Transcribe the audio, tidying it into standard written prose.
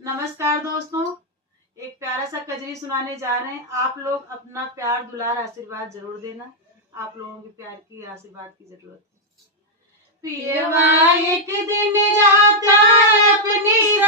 नमस्कार दोस्तों, एक प्यारा सा कजरी सुनाने जा रहे हैं। आप लोग अपना प्यार दुलार आशीर्वाद जरूर देना। आप लोगों के प्यार की आशीर्वाद की जरूरत है। पियवा एक दिन जाता है अपनी